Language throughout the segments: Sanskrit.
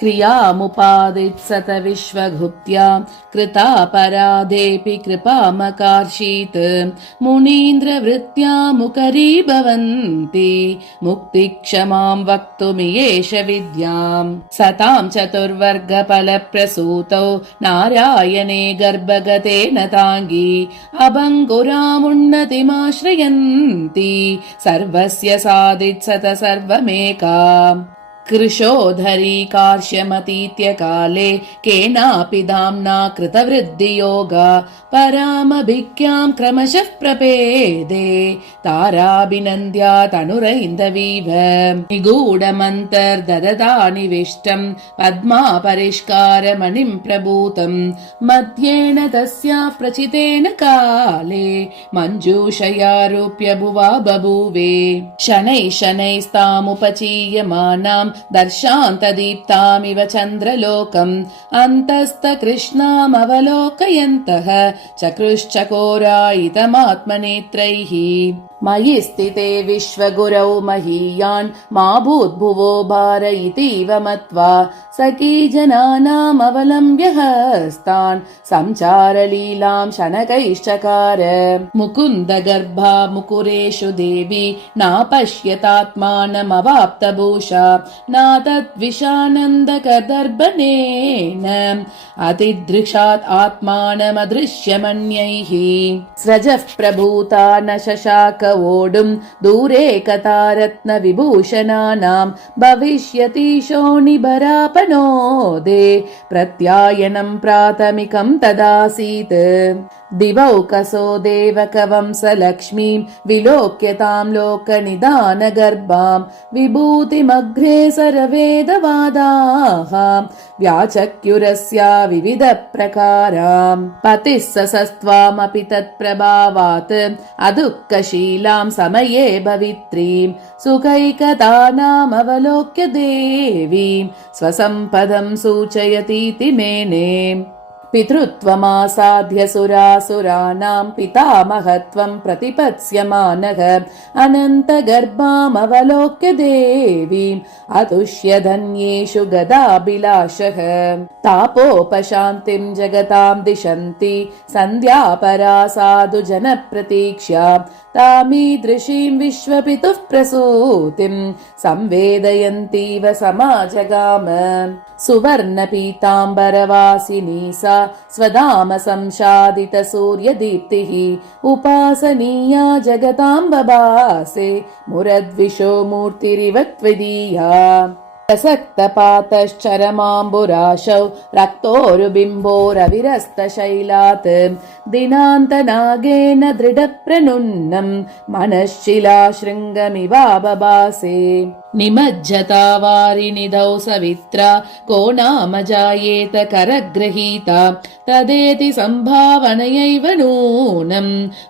क्रियामुपादित्सत विश्वगुप्त्या कृतापराधेऽपि कृपामकार्षीत् मुनीन्द्रवृत्त्या मुकरीभवन्ति मुक्तिक्षमां वक्तुमियेष विद्याम् सतां चतुर्वर्गफलप्रसूतौ नारायणे गर्भगतेन ताङ्गी अभङ्गुरामुन्नतिमाश्रयन्ति सर्वस्य साधित्सत सर्वमेका कृशोधरी कार्श्यमतीत्य काले केनापि धाम्ना कृतवृद्धियोगा परामभिज्ञां क्रमशः प्रपेदे ताराभिनन्द्या तनुरैन्दवीव निगूढमन्तर्दददानिविष्टं पद्मापरिष्कारमणिं प्रभूतं मध्येन तस्याः प्रचितेन काले मञ्जूषयारूप्य भुवा बभूवे शनैः शनैस्तामुपचीयमानां दर्शान्तदीप्तामिव चन्द्रलोकम् अन्तस्थकृष्णामवलोकयन्तः चकृश्चकोरायितमात्मनेत्रैः मयि स्थिते विश्वगुरौ महीयान् मा भूद्भुवो भारयितीव मत्वा सखीजनानामवलम्ब्य हस्तान् संचारलीलां शनकैश्चकार मुकुन्दगर्भा मुकुरेषु देवी नापश्यतात्मानमवाप्तभूषा नातद्विषानन्दकदर्पणेन अतिदृशात् आत्मानमदृश्यमन्यैः स्रजः प्रभूता न शशाक वोढुम् दूरे कथारत्न विभूषणानां भविष्यति शोणिभरापनोदे प्रत्यायनं प्राथमिकं तदासीत् दिवौकसो देवकवंसलक्ष्मीं विलोक्यतां लोकनिदानगर्भां विभूतिमग्रे सरवेदवादाः व्याचक्युरस्या विविधप्रकारां पतिः सस्त्वामपि तत्प्रभावात् अदुःखशीलां समये भवित्रीं सुखैकतानामवलोक्य देवीं स्वसम्पदं सूचयतीति मेने पितृत्वमासाध्य सुरासुराणां पितामहत्वं प्रतिपत्स्यमानः अनन्तगर्भामवलोक्य देवीम् अतुष्य धन्येषु गदाभिलाषः तापोपशान्तिं जगतां दिशन्ति सन्ध्यापरा साधु जनप्रतीक्ष्या तामीदृशीं विश्वपितुः प्रसूतिं संवेदयन्तीव समाजगाम सुवर्णपीताम्बरवासिनी सा स्वधाम संशादित सूर्यदीप्तिः उपासनीया जगतां बभासे मुरद्विषो मूर्तिरिव त्वदीया प्रसक्तपातश्चरमाम्बुराशौ रक्तोरुबिम्बोरविरस्तशैलात् दिनान्तनागेन दृढप्रनुन्नं मनश्शिलाशृङ्गमिवा बभासे निमज्जता वारिनिधौ सवित्रा को नाम जायेत करगृहीता तदेति सम्भावनयैव नूनं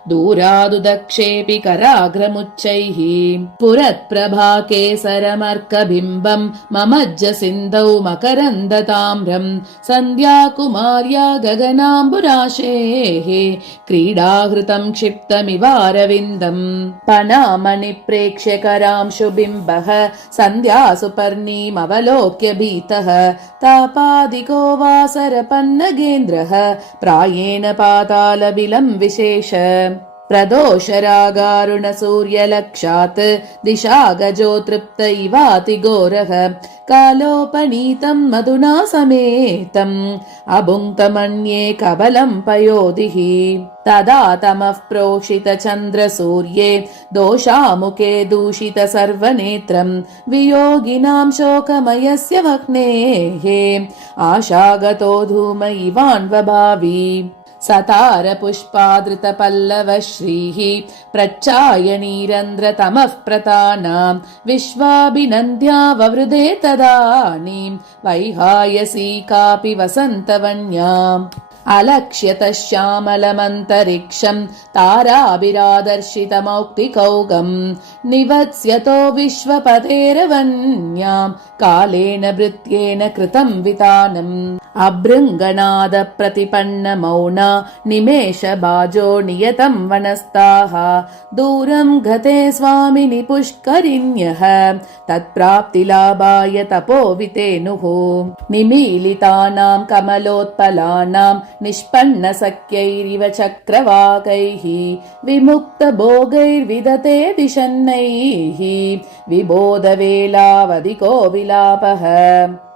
दूरादुदक्षेऽपि कराग्रमुच्चैः पुरत्प्रभाकेसरमर्कबिम्बं ममज्ज सिन्धौ मकरन्दताम्रं सन्ध्याकुमार्या गगनाम्बुराशेः क्रीडाहृतं क्षिप्तमिवारविन्दम् पनामणिप्रेक्ष्य करांशुबिम्बः सन्ध्यासुपर्णीमवलोक्य भीतः तापादिको वासरपन्नगेन्द्रः प्रायेण पातालबिलं विशेष प्रदोषरागारुण सूर्यलक्षात् दिशा गजो तृप्त इवातिघोरः कालोपनीतं मधुना समेतम् अभुङ्क्तमन्ये कबलं पयोधिः तदा तमः प्रोषित चन्द्रसूर्ये दोषामुखे दूषित सर्वनेत्रं वियोगिनां शोकमयस्य वह्नेः आशागतो धूम इवान्वभावी सतार पुष्पादृतपल्लव श्रीः प्रच्चायनीरन्ध्रतमः प्रतानां विश्वाभिनन्द्या ववृधे तदानीं वैहायसी कापि वसन्तवन्याम् अलक्ष्यतः श्यामलमन्तरिक्षम् ताराभिरादर्शितमौक्तिकौगम् निवत्स्यतो विश्वपतेरवन्याम् कालेन भृत्येन कृतम् वितानम् अभृङ्गनाद प्रतिपन्न मौना निमेषबाजो नियतम् वनस्ताः दूरम् गते स्वामिनि पुष्करिण्यः तत्प्राप्तिलाभाय तपोवितेनुः निमीलितानाम् कमलोत्पलानाम् निष्पन्नसख्यैरिव चक्रवाकैः विमुक्तभोगैर्विदते विषन्नैः विबोधवेलावधिको विलापः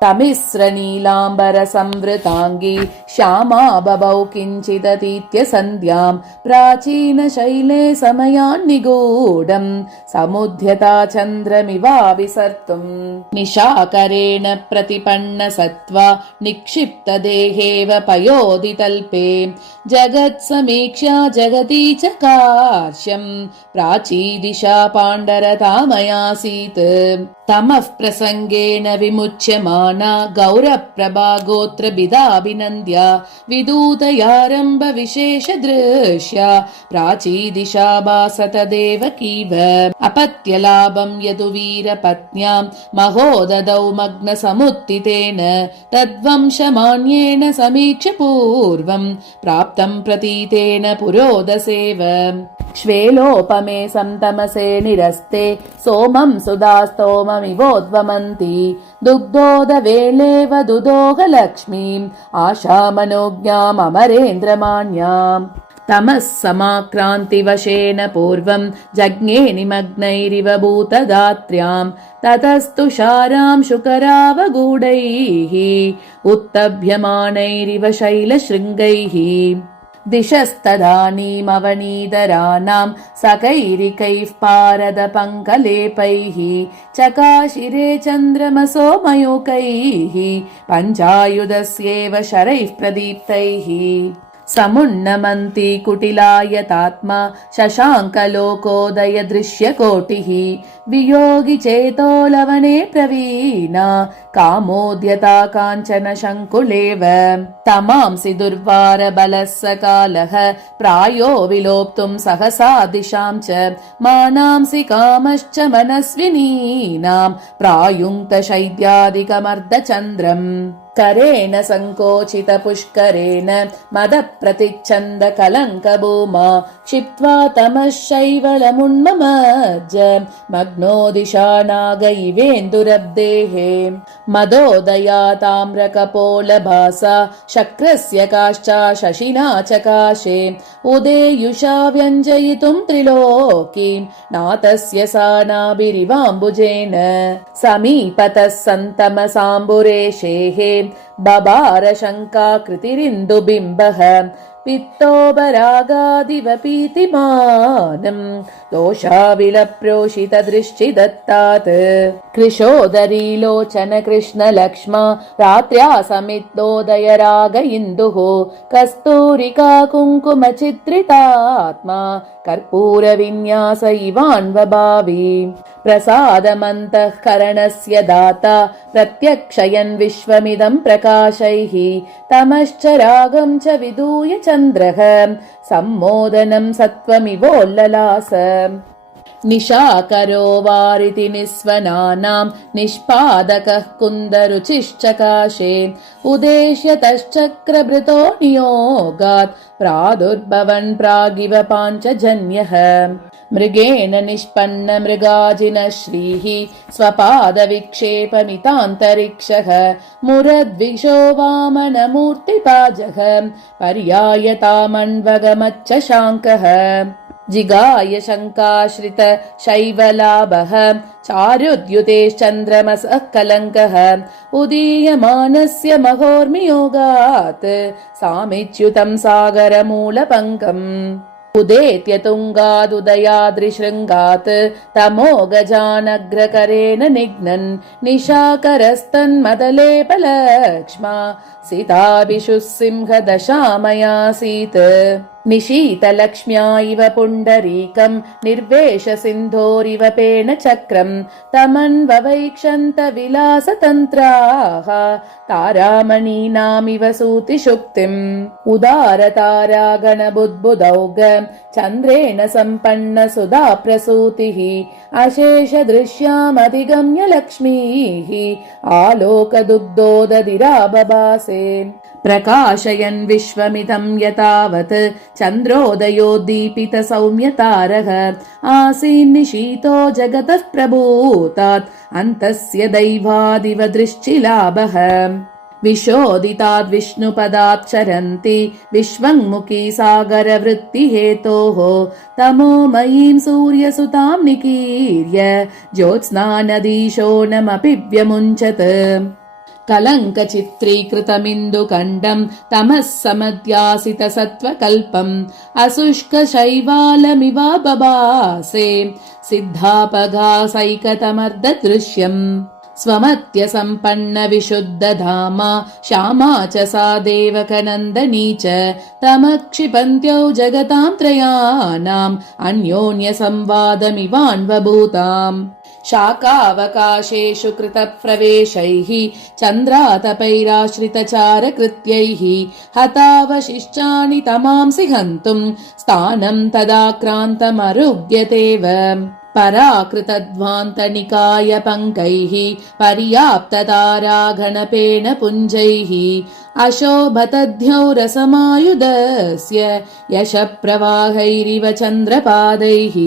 तमिस्रनीलाम्बरसंवृताङ्गी श्यामा बभौ किञ्चिदतीत्य सन्ध्याम् प्राचीनशैले समयान्निगूढम् समुद्यता चन्द्रमिवाविसर्तुम् निशाकरेण प्रतिपन्न सत्त्वा निक्षिप्तदेहेव पयोदितल्पे जगत्समीक्ष्या जगती च कार्श्यम् प्राचीदिशा पाण्डरतामयासीत् तमः प्रसङ्गेन विमुच्यमाना गौरप्रभा गोत्रभिदाभिनन्द्या विदूतयारम्भ विशेषदृश्या प्राचीदिशा भासत देवकीव अपत्यलाभम् यदुवीरपत्न्याम् महोददौ मग्नसमुत्थितेन तद्वंशमान्येन समीक्ष्य पूर्वम् प्राप्तम् प्रतीतेन पुरोदसेव श्वेलोपमे सन्तमसे निरस्ते सोमम् सुधास्तोममिवोद्वमन्ति दुग्धोदवेलेव दुदोहलक्ष्मीम् आशामनोज्ञामरेन्द्रमान्याम् तमः समाक्रान्तिवशेन पूर्वम् जज्ञे निमग्नैरिव भूतदात्र्याम् ततस्तुषाराम् शुकरावगूढैः उत्तभ्यमानैरिव शैलशृङ्गैः दिशस्तदानीमवनीधराणाम् सकैरिकैः पारदपङ्कलेपैः चकाशिरे चन्द्रमसो मयूकैः पञ्चायुधस्येव शरैः प्रदीप्तैः समुन्नमन्ति कुटिलायतात्मा शशाङ्कलोकोदय दृश्यकोटिः वियोगि चेतो लवने प्रवीणा कामोद्यता काञ्चन शङ्कुलेव तमांसि दुर्वार बलः सकालः प्रायो विलोप्तुम् सहसा दिशाम् च मानांसि कामश्च मनस्विनीनाम् प्रायुङ्क्त शैद्यादिकमर्धचन्द्रम् करेण सङ्कोचित पुष्करेण मदप्रतिच्छन्द कलङ्कभूमा क्षिप्त्वा तमः शैवलमुन्ममज्ज मग्नो दिशा नागैवेन्दुरब्देः मदोदया ताम्रकपोलभासा शक्रस्य काश्चा शशिना चकाशे उदेयुषा व्यञ्जयितुम् त्रिलोकीम् नातस्य सा नाभिरिवाम्बुजेन समीपतः सन्तमसाम्बुरेशेः बबार शङ्काकृतिरिन्दुबिम्बः पित्तोपरागादिव पीतिमानम् दोषाविलप्रोषित दृष्टिदत्तात् कृशोदरी लोचन कृष्णलक्ष्मा रात्र्या समिद्धोदय राग इन्दुः कस्तूरिका कुङ्कुम चित्रितात्मा कर्पूर विन्यास इवान्वभावी प्रसादमन्तःकरणस्य दाता प्रत्यक्षयन् विश्वमिदं प्रकाशैः तमश्च रागं च विदूय चन्द्रः सम्मोदनं सत्त्वमिवोल्ललास निशाकरो वारिति निस्वनानां निष्पादकः कुन्दरुचिश्चकाशे उदेश्य तश्चक्रभृतो नियोगात् प्रादुर्भवन् प्रागिव पाञ्चजन्यः मृगेण निष्पन्न मृगाजिन श्रीः स्वपादविक्षेपमितान्तरिक्षः मुरद्विषो वामनमूर्तिपाजः पर्यायतामन्वगमच्च शाङ्कः जिगाय शङ्काश्रित शैवलाभः चारुद्युतेश्चन्द्रमसः कलङ्कः उदीयमानस्य महोर्मियोगात् सामिच्युतं सागरमूलपङ्कम् उदेत्य तुङ्गादुदयाद्रिशृङ्गात् तमो गजानग्रकरेण निघ्नन् निशाकरस्तन्मदलेपलक्ष्मा सीताभिषुः सिंहदशामयासीत् निशीतलक्ष्म्या इव पुण्डरीकम् निर्वेश सिन्धोरिव पेणचक्रम् तमन्ववैक्षन्त विलासतन्त्राः तारामणीनामिव सूतिशुक्तिम् उदारतारागणबुद्बुदौग चन्द्रेण सम्पन्न सुधा प्रसूतिः अशेष दृश्यामधिगम्य लक्ष्मीः आलोकदुग्धोदधिराबभासे प्रकाशयन् विश्वमिदं यतावत् चन्द्रोदयोद्दीपित सौम्यतारः आसीन्निशीतो जगतः प्रभूतात् अन्तस्य दैवादिव दृश्चिलाभः विशोदिताद् विष्णुपदात् चरन्ति विश्वङ्मुखी सागरवृत्तिहेतोः तमोमयीं सूर्यसुतां निकीर्य ज्योत्स्नानदीशोऽनमपि व्यमुञ्चत् कलङ्कचित्रीकृतमिन्दुकण्डम् तमः समध्यासितसत्त्वकल्पम् अशुष्कशैवालमिवा बभासे सिद्धापघासैकतमर्ददृश्यम् स्वमत्यसम्पन्न विशुद्धधामा श्यामा च सा देवकनन्दनी च तमक्षिपन्त्यौ जगतां त्रयाणाम् अन्योन्यसंवादमिवान्वभूताम् शाकावकाशेषु कृतप्रवेशैः चन्द्रातपैराश्रितचारकृत्यैः हतावशिष्टानि तमांसि हन्तुम् स्थानम् तदाक्रान्तमरुग्यतेव पराकृतध्वान्तनिकायपङ्कैः पर्याप्ततारागणपेण पुञ्जैः अशोभतद्यौ रसमायुधस्य यशप्रवाहैरिव चन्द्रपादैः